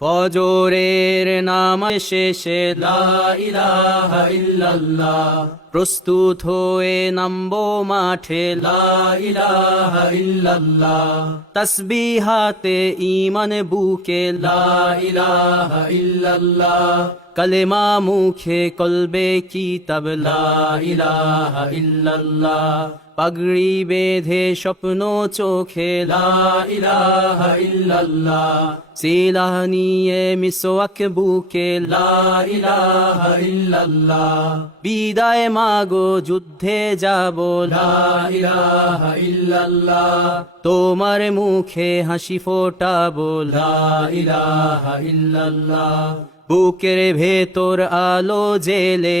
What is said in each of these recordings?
ফজরের নাম শেষে প্রস্তুত হয়ে নামবো মাঠে ইল্লাল্লাহ তসবিহাতে ঈমান বুকে কলেমা মুখে কলবে কিতাব লা ইলাহা ইল্লাল্লাহ পাগড়ি বেঁধে স্বপ্ন চোখে, লা ইলাহা ইল্লাল্লাহ। নিয়ে মিসওয়াক বুকে বিদায় মাগো, যুদ্ধে যাব তোমার মুখে হাসি ফোটাবো ইলাহা ইল্লাল্লাহ। বুকের ভেতর আলো জেলে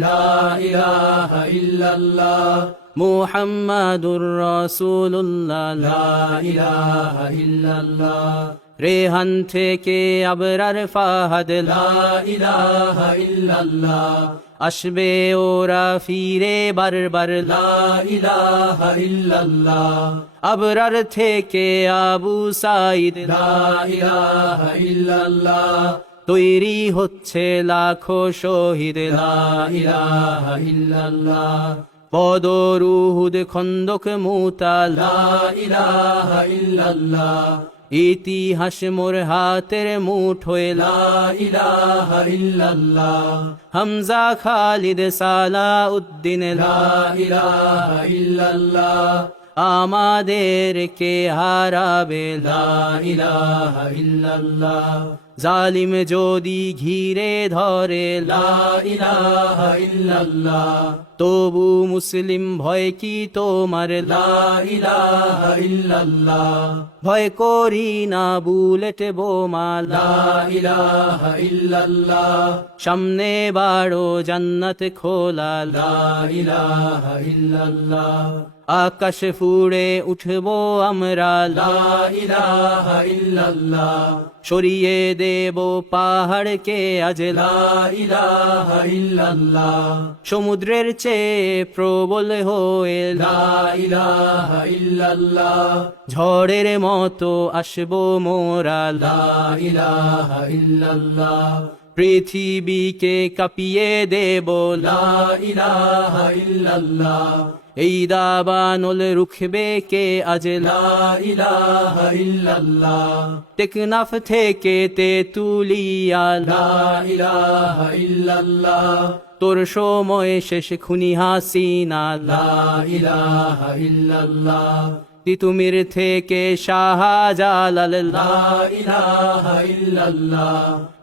লা ইলাহা ইল্লাল্লাহ মুহাম্মাদুর ইল্লাল্লাহ। রেহান থেকে আবরার ফাহাদ। আসবে ওরা ফিরে বারবার। আবরার থেকে আবু সাইদ। তৈরি হচ্ছে লাখো শহীদ। পদরুহুদ খন্দক মুতা। লা ইলাহা ইতিহাস মোর হাতের মুঠোয় হামজা খালিদ সালা উদ্দিন লা আমাদের কে হারাবে। ইল্লাল্লাহ। জালিম যদি ঘিরে ধরে তবু মুসলিম ভয় কি তোমার? ভয় করি না বুলেট বোমা। সামনে বাড়ো জান্নাত খোলা। আকাশ ফুড়ে উঠবো আমরা। সরিয়ে দেব পাহাড়কে আজ সমুদ্রের চেয়ে প্রবল হয়ে ঝড়ের মতো আসব মোরা। পৃথিবীকে কাঁপিয়ে দেব। লা ইলাহা ইল্লাল্লাহ। এই দাবানল রুখবে কে আজ টেকনাফ থেকে তে তুলিয়া তোর সময় শেষ খুনি হাসিনা। তিতুমির থেকে শাহজালাল।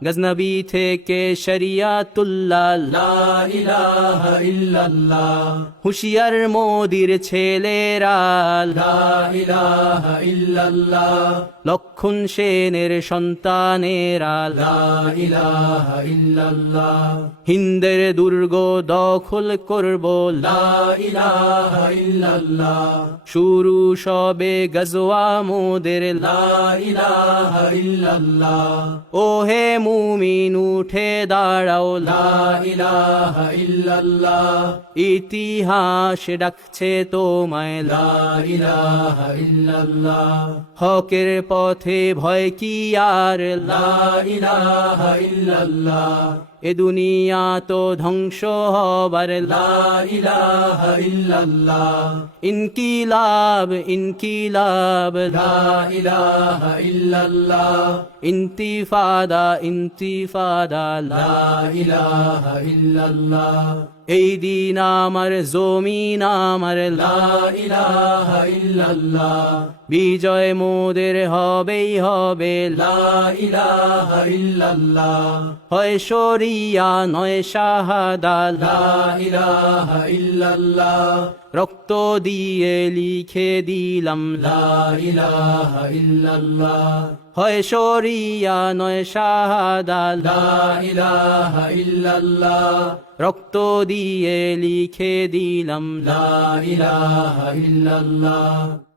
গজনবী থেকে শরিয়াতুল্লাহ। হুশিয়ার মোদির ছেলেরা। লক্ষণ সেনের সন্তানেরা। হিন্দের দুর্গ দখল করব। শুরু সবে গজওয়া মোদের। ও হে মুমিন উঠে দাঁড়াও ইতিহাস ডাকছে তোমায় হকের পথে ভয় কি আর এ দুনিয়া তো ধ্বংস হবার ইনকি লাভ ইনকি লাভ ইনকিলাব। ফাদা ইনতি ফাদা ইন্তিফাদা ইন্তিফাদা ইল্লাল্লাহ। এই দিন আমার জমিন, আমার বিজয় মোদের হবেই হবে হয় শরিয়া, নয় শাহাদা রক্ত দিয়ে লিখে দিলাম হয় শরিয়া নয় শাহাদা ইল্লাল্লাহ। রক্ত দিয়ে লিখে দিলাম। লাহ ইল্লাল্লাহ।